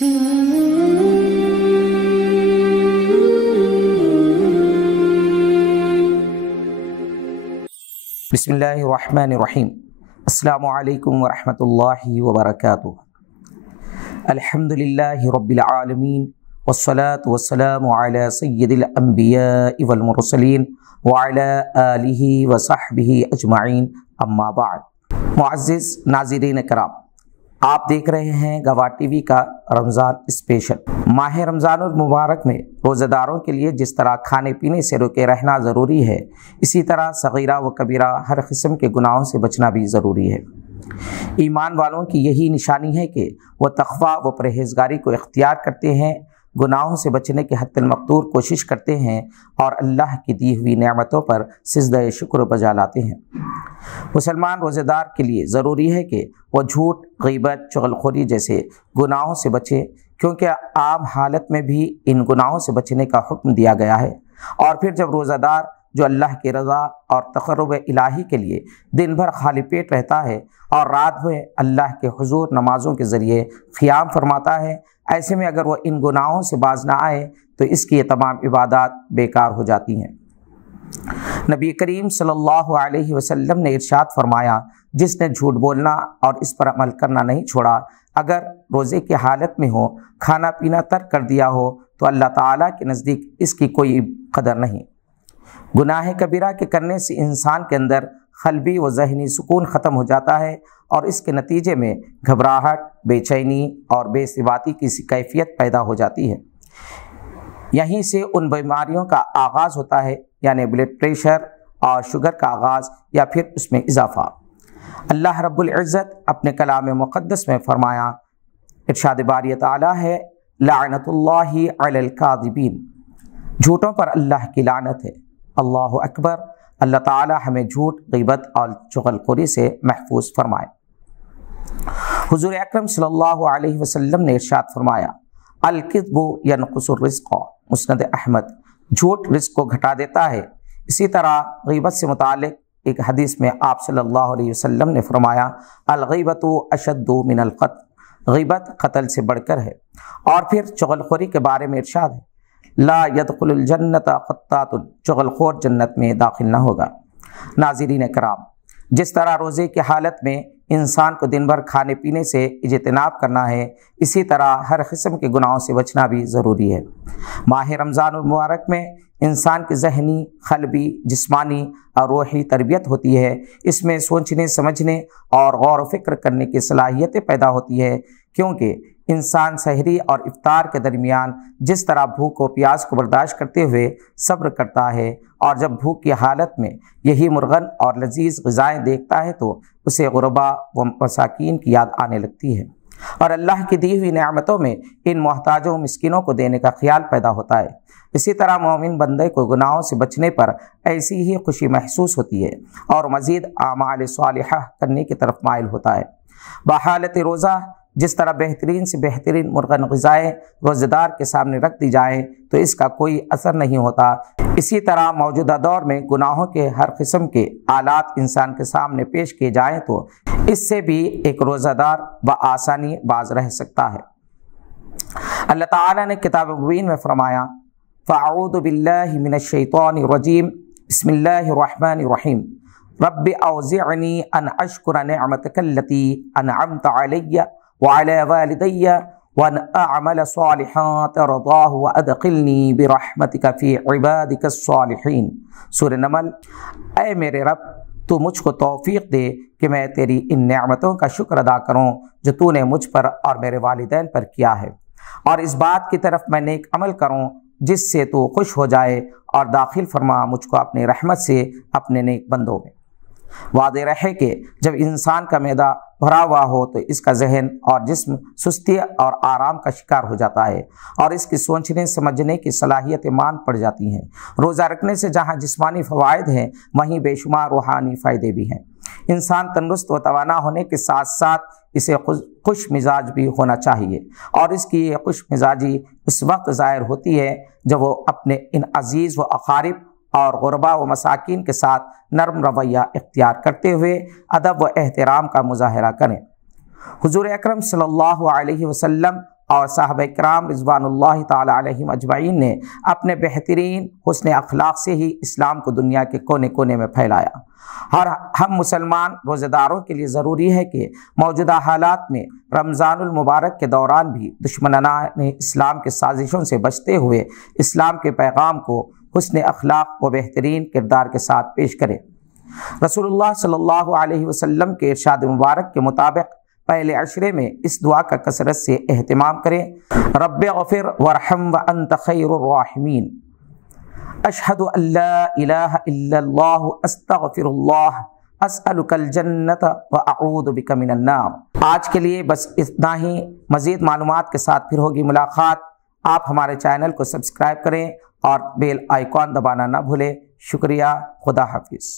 بسم اللہ الرحمن الرحیم۔ السلام علیکم ورحمۃ اللہ وبرکاتہ۔ الحمد للہ رب العالمین والصلاة والسلام علی سید الانبیاء والمرسلین وعلی آلہ وصحبہ اجمعین، اما بعد۔ معزز ناظرین کرام، آپ دیکھ رہے ہیں گواہ ٹی وی کا رمضان اسپیشل۔ ماہ رمضان المبارک میں روزہ داروں کے لیے جس طرح کھانے پینے سے روکے رہنا ضروری ہے، اسی طرح صغیرہ و کبیرہ ہر قسم کے گناہوں سے بچنا بھی ضروری ہے۔ ایمان والوں کی یہی نشانی ہے کہ وہ تقویٰ و پرہیزگاری کو اختیار کرتے ہیں، گناہوں سے بچنے کے حد المقدور کوشش کرتے ہیں اور اللہ کی دی ہوئی نعمتوں پر سجدہ شکر بجا لاتے ہیں۔ مسلمان روزہ دار کے لیے ضروری ہے کہ وہ جھوٹ، غیبت، چغلخوری جیسے گناہوں سے بچے، کیونکہ عام حالت میں بھی ان گناہوں سے بچنے کا حکم دیا گیا ہے۔ اور پھر جب روزہ دار جو اللہ کی رضا اور تقرب الہی کے لیے دن بھر خالی پیٹ رہتا ہے اور رات میں اللہ کے حضور نمازوں کے ذریعے قیام فرماتا ہے، ایسے میں اگر وہ ان گناہوں سے باز نہ آئے تو اس کی یہ تمام عبادات بیکار ہو جاتی ہیں۔ نبی کریم صلی اللہ علیہ وسلم نے ارشاد فرمایا، جس نے جھوٹ بولنا اور اس پر عمل کرنا نہیں چھوڑا، اگر روزے کی حالت میں ہو، کھانا پینا ترک کر دیا ہو، تو اللہ تعالیٰ کے نزدیک اس کی کوئی قدر نہیں۔ گناہ کبیرہ کے کرنے سے انسان کے اندر قلبی و ذہنی سکون ختم ہو جاتا ہے اور اس کے نتیجے میں گھبراہٹ، بے چینی اور بے ثباتی کی کیفیت پیدا ہو جاتی ہے۔ یہیں سے ان بیماریوں کا آغاز ہوتا ہے، یعنی بلڈ پریشر اور شوگر کا آغاز یا پھر اس میں اضافہ۔ اللہ رب العزت اپنے کلام مقدس میں فرمایا، ارشاد باری تعالیٰ ہے، لعنت اللہ علی الکاذبین، جھوٹوں پر اللہ کی لعنت ہے۔ اللہ اکبر۔ اللہ تعالیٰ ہمیں جھوٹ، غیبت اور چغلخوری سے محفوظ فرمائے۔ حضور اکرم صلی اللہ علیہ وسلم نے ارشاد فرمایا، الکذب ینقص الرزق، مسند احمد، جھوٹ رزق کو گھٹا دیتا ہے۔ اسی طرح غیبت سے متعلق ایک حدیث میں آپ صلی اللہ علیہ وسلم نے فرمایا، الغیبت اشد من القتل، غیبت قتل سے بڑھ کر ہے۔ اور پھر چغلخوری کے بارے میں ارشاد ہے، لا يدخل الجنت قطات، چغلخور جنت میں داخل نہ ہوگا۔ ناظرین کرام، جس طرح روزے کی حالت میں انسان کو دن بھر کھانے پینے سے اجتناب کرنا ہے، اسی طرح ہر قسم کے گناہوں سے بچنا بھی ضروری ہے۔ ماہ رمضان المبارک میں انسان کی ذہنی، قلبی، جسمانی اور روحی تربیت ہوتی ہے۔ اس میں سوچنے، سمجھنے اور غور و فکر کرنے کی صلاحیتیں پیدا ہوتی ہے، کیونکہ انسان سحری اور افطار کے درمیان جس طرح بھوک و پیاس کو برداشت کرتے ہوئے صبر کرتا ہے، اور جب بھوک کی حالت میں یہی مرغن اور لذیذ غذائیں دیکھتا ہے تو اسے غربا و مساکین کی یاد آنے لگتی ہے، اور اللہ کی دی ہوئی نعمتوں میں ان محتاجوں مسکینوں کو دینے کا خیال پیدا ہوتا ہے۔ اسی طرح مومن بندے کو گناہوں سے بچنے پر ایسی ہی خوشی محسوس ہوتی ہے اور مزید اعمال صالحہ کرنے کی طرف مائل ہوتا ہے۔ بحالت روزہ جس طرح بہترین سے بہترین مرغن غذائیں روزہ دار کے سامنے رکھ دی جائیں تو اس کا کوئی اثر نہیں ہوتا، اسی طرح موجودہ دور میں گناہوں کے ہر قسم کے آلات انسان کے سامنے پیش کیے جائیں تو اس سے بھی ایک روزہ دار بآسانی باز رہ سکتا ہے۔ اللہ تعالیٰ نے کتاب مبین میں فرمایا، فاعوذ باللہ من الشیطان الرجیم، بسم اللہ الرحمن الرحیم، رب اوزعنی ان اشکر نعمتک التی انعمت علی وعلی والدی وان اعمل صالحا ترضاہ وادخلنی برحمتک فی عبادک الصالحین۔ سورہ نمل۔ اے میرے رب، تو مجھ کو توفیق دے کہ میں تیری ان نعمتوں کا شکر ادا کروں جو تو نے مجھ پر اور میرے والدین پر کیا ہے، اور اس بات کی طرف میں نیک عمل کروں جس سے تو خوش ہو جائے، اور داخل فرما مجھ کو اپنی رحمت سے اپنے نیک بندوں میں۔ واضح رہے کہ جب انسان کا معدہ بھرا ہوا ہو تو اس کا ذہن اور جسم سستی اور آرام کا شکار ہو جاتا ہے، اور اس کی سوچنے سمجھنے کی صلاحیتیں مان پڑ جاتی ہیں۔ روزہ رکھنے سے جہاں جسمانی فوائد ہیں، وہیں بے شمار روحانی فائدے بھی ہیں۔ انسان تندرست و توانا ہونے کے ساتھ ساتھ اسے خوش مزاج بھی ہونا چاہیے، اور اس کی یہ خوش مزاجی اس وقت ظاہر ہوتی ہے جب وہ اپنے ان عزیز و اقارب اور غربا و مساکین کے ساتھ نرم رویہ اختیار کرتے ہوئے ادب و احترام کا مظاہرہ کریں۔ حضور اکرم صلی اللہ علیہ وسلم اور صحابہ کرام رضوانُاللہ تعالی علیہم اجمعین نے اپنے بہترین حسن اخلاق سے ہی اسلام کو دنیا کے کونے کونے میں پھیلایا۔ اور ہم مسلمان روزہ داروں کے لیے ضروری ہے کہ موجودہ حالات میں رمضان المبارک کے دوران بھی دشمنان اسلام کے سازشوں سے بچتے ہوئے اسلام کے پیغام کو حسن اخلاق و بہترین کردار کے ساتھ پیش کریں۔ رسول اللہ صلی اللہ علیہ وسلم کے ارشاد مبارک کے مطابق پہلے عشرے میں اس دعا کا کثرت سے اہتمام کریں، رب اغفر وارحم وانت خیر الراحمین، اشہد ان لا الہ الا اللہ استغفر اللہ اسألک الجنۃ واعوذ بک من النار۔ آج کے لیے بس اتنا ہی، مزید معلومات کے ساتھ پھر ہوگی ملاقات۔ آپ ہمارے چینل کو سبسکرائب کریں اور بیل آئیکن دبانا نہ بھولیں۔ شکریہ، خدا حافظ۔